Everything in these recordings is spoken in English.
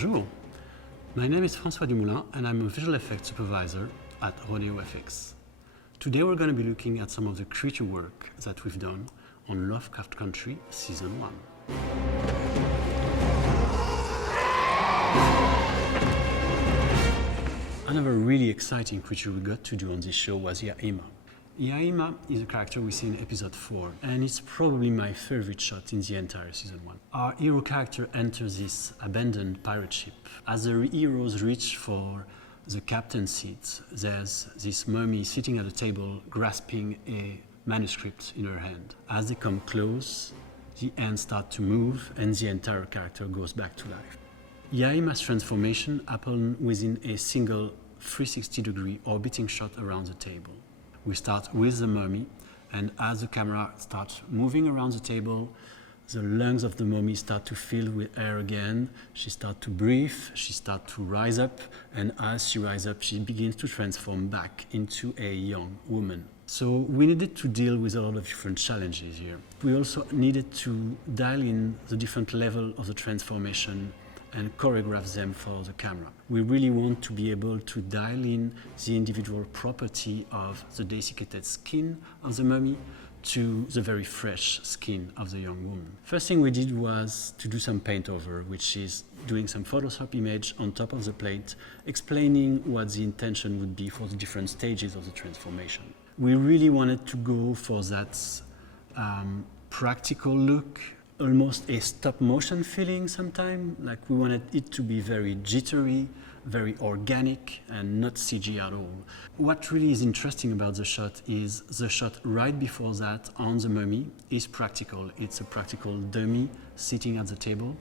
Bonjour, my name is Francois Dumoulin and I'm a visual effects supervisor at Rodeo FX. Today we're going to be looking at some of the creature work that we've done on Lovecraft Country Season 1. Another really exciting creature we got to do on this show was Yahima. Yahima is a character we see in episode 4, and it's probably my favorite shot in the entire season 1. Our hero character enters this abandoned pirate ship. As the heroes reach for the captain's seat, there's this mummy sitting at a table grasping a manuscript in her hand. As they come close, the hands start to move and the entire character goes back to life. Yahima's transformation happens within a single 360-degree orbiting shot around the table. We start with the mummy, and as the camera starts moving around the table, the lungs of the mummy start to fill with air again. She starts to breathe, she starts to rise up, and as she rises up, she begins to transform back into a young woman. So we needed to deal with a lot of different challenges here. We also needed to dial in the different level of the transformation and choreograph them for the camera. We really want to be able to dial in the individual property of the desiccated skin of the mummy to the very fresh skin of the young woman. First thing we did was to do some paint over, which is doing some Photoshop image on top of the plate, explaining what the intention would be for the different stages of the transformation. We really wanted to go for that practical look, almost a stop motion feeling sometimes, like we wanted it to be very jittery, very organic and not CG at all. What really is interesting about the shot is the shot right before that on the mummy is practical. It's a practical dummy sitting at the table.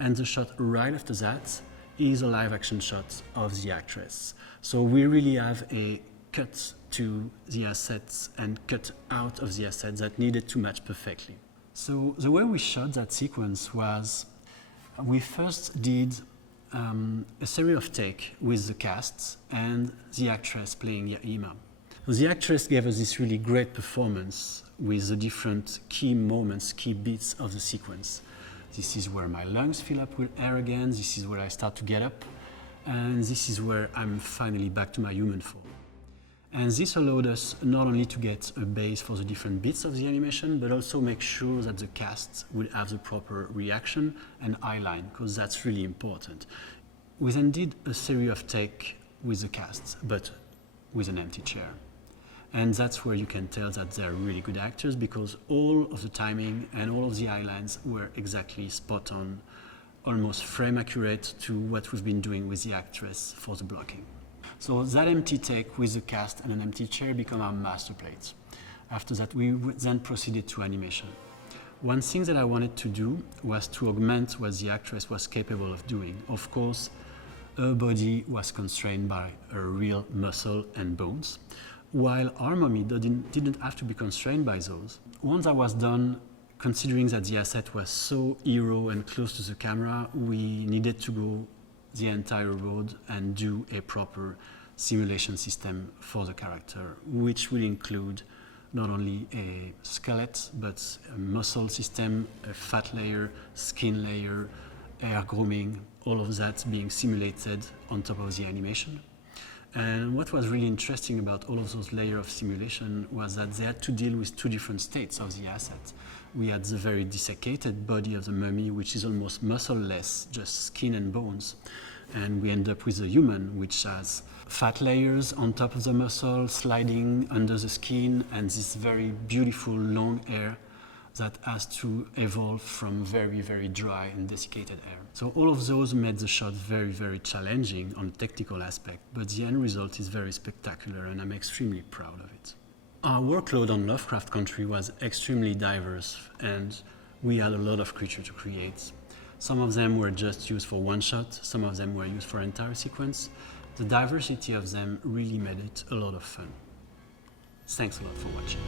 And the shot right after that is a live action shot of the actress. So we really have a cut to the assets and cut out of the assets that needed to match perfectly. So the way we shot that sequence was we first did a series of takes with the cast and the actress playing Yahima. The actress gave us this really great performance with the different key moments, key bits of the sequence. This is where my lungs fill up with air again, this is where I start to get up, and this is where I'm finally back to my human form. And this allowed us not only to get a base for the different bits of the animation, but also make sure that the cast would have the proper reaction and eye line, because that's really important. We then did a series of takes with the cast, but with an empty chair. And that's where you can tell that they're really good actors, because all of the timing and all of the eye lines were exactly spot on, almost frame accurate to what we've been doing with the actress for the blocking. So that empty take with the cast and an empty chair become our master plates. After that, we then proceeded to animation. One thing that I wanted to do was to augment what the actress was capable of doing. Of course, her body was constrained by her real muscle and bones, while our mummy didn't have to be constrained by those. Once that was done, considering that the asset was so hero and close to the camera, we needed to go the entire road and do a proper simulation system for the character, which will include not only a skeleton, but a muscle system, a fat layer, skin layer, hair grooming, all of that being simulated on top of the animation. And what was really interesting about all of those layers of simulation was that they had to deal with two different states of the asset. We had the very desiccated body of the mummy, which is almost muscle-less, just skin and bones. And we end up with a human, which has fat layers on top of the muscle, sliding under the skin, and this very beautiful long hair that has to evolve from very, very dry and desiccated hair. So all of those made the shot very, very challenging on the technical aspect, but the end result is very spectacular and I'm extremely proud of it. Our workload on Lovecraft Country was extremely diverse and we had a lot of creatures to create. Some of them were just used for one shot, some of them were used for an entire sequence. The diversity of them really made it a lot of fun. Thanks a lot for watching.